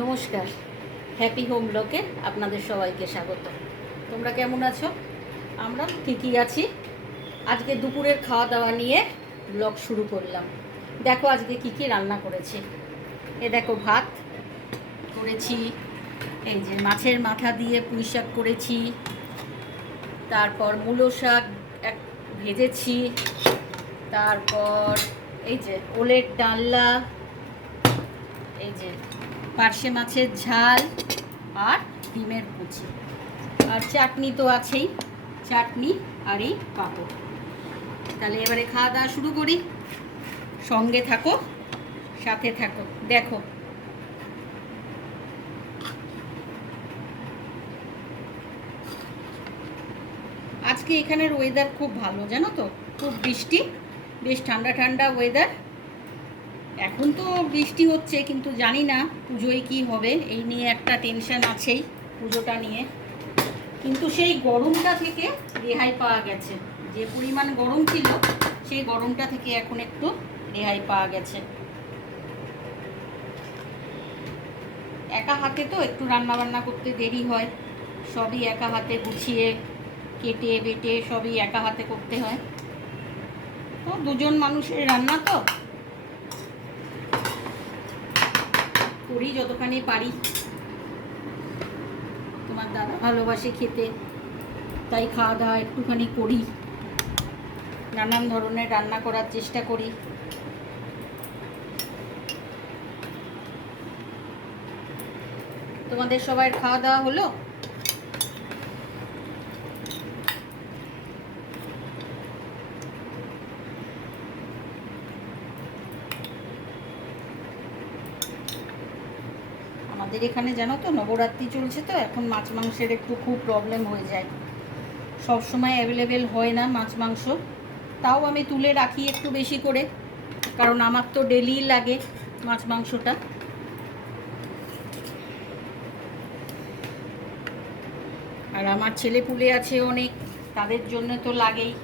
নমস্কার, happy home ব্লকে আপনাদের সবাইকে স্বাগত। তোমরা কেমন আছো? আমরা ঠিকই আছি। আজকে দুপুরের খাওয়া দাওয়া নিয়ে ব্লগ শুরু করলাম। দেখো আজকে কি কি রান্না করেছি। এ দেখো ভাত করেছি, এই যে মাছের মাথা দিয়ে পুঁই শাক করেছি, তারপর মূলো শাক ভেজেছি, তারপর এই যে ওলের ডালনা, এই যে পার্শে মাছের ঝাল আর ডিমের কুচি, আর চাটনি তো আছেই, চাটনি আর এই পাঁপড়। তাহলে এবারে খাওয়া দাওয়া শুরু করি। সঙ্গে থাকো, সাথে থাকো, দেখো। আজকে এখানের ওয়েদার খুব ভালো, জানো তো, খুব বৃষ্টি, বেশ ঠান্ডা ঠান্ডা ওয়েদার। এখন তো বৃষ্টি হচ্ছে, কিন্তু জানি না পুজোয় কি হবে, এই নিয়ে একটা টেনশন আছেই পুজোটা নিয়ে। কিন্তু সেই গরমটা থেকে রেহাই পাওয়া গেছে, যে পরিমাণ গরম ছিল সেই গরমটা থেকে এখন একটু রেহাই পাওয়া গেছে। একা হাতে তো একটু রান্না বান্না করতে দেরি হয়, সবই একা হাতে গুছিয়ে কেটে বেটে সবই একা হাতে করতে হয়। তো দুজন মানুষের রান্না তো করি যতখানি পারি। তোমার দাদা ভালোবাসে খেতে, তাই খাওয়া দাওয়া একটুখানি করি, নানান ধরনের রান্না করার চেষ্টা করি। তোমাদের সবার খাওয়া দাওয়া হলো? আমাদের এখানে জানো তো নবরাত্রি চলছে, তো এখন মাছ মাংসের একটু খুব প্রবলেম হয়ে যায়, সব সময় অ্যাভেলেবেল হয় না মাছ মাংস। তাও আমি তুলে রাখি একটু বেশি করে, কারণ আমার তো ডেলি লাগে মাছ মাংসটা। আর আমার ছেলে পুলে আছে অনেক, তাদের জন্য তো লাগেই।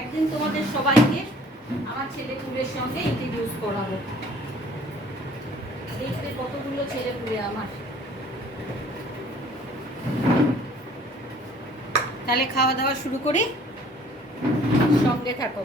একদিন তোমাদের সবাইকে আমার ছেলে পুলের সঙ্গে ইন্ট্রোডিউস করাবো, দেখবে কতগুলো ছেলে পুলে আমার। তাহলে খাওয়া দাওয়া শুরু করি, সঙ্গে থাকো।